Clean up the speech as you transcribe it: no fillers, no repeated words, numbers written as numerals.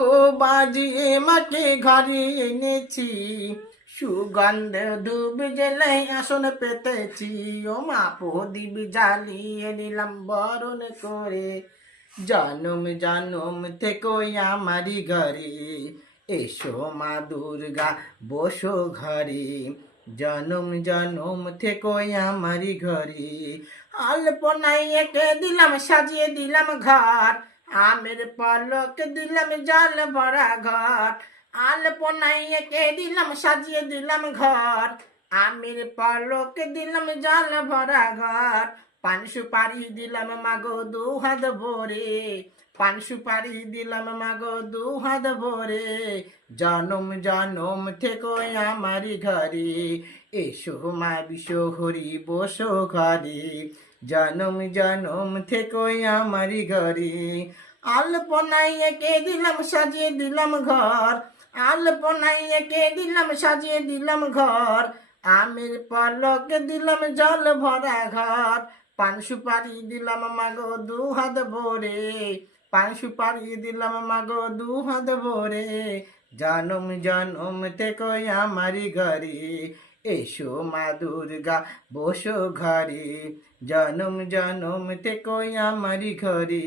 ও বাজিয়ে মাকে ঘরে এনেছি, সুগন্ধ ধূপ জেলাই আসন পেতেছি। ও মা প্রদীপ জ্বালিয়ে নিলাম বরণ করে, জনম জনম থেকে আমারই ঘরে। এসো মা দুর্গা বসো ঘরে, জনম জনম থেকে আমারই ঘরে। আলপনাই এঁকে দিলাম সাজিয়ে দিলাম ঘর, আমের পলক দিলাম জল ভরা ঘর। আলপনাই এঁকে দিলাম সাজিয়ে দিলাম ঘর, আমের পলক দিলাম জল ভরা ঘর। পান সুপারি দিলাম মাগো দু হাত ভরে, পান সুপারি দিলাম মাগো দু হাত ভরে, জনম জনম থেকে আমারই ঘরে। এসো মা বিশ্বহরি বসো ঘরে, জনম জনম থেকে আমারই ঘরে। আলপনাই এঁকে দিলাম সাজিয়ে দিলাম ঘর, আলপনাই এঁকে দিলাম সাজিয়ে দিলাম ঘর, আমের পলক দিলাম জল ভরা ঘর। পান সুপারি দিলাম মাগো দু হাত ভরে, পান সুপারি দিলাম মাগো দু হাত ভরে, জনম জনম থেকে আমারই ঘরে। এসো মা দুর্গা বসো ঘরে, জনম জনম থেকে আমারই ঘরে।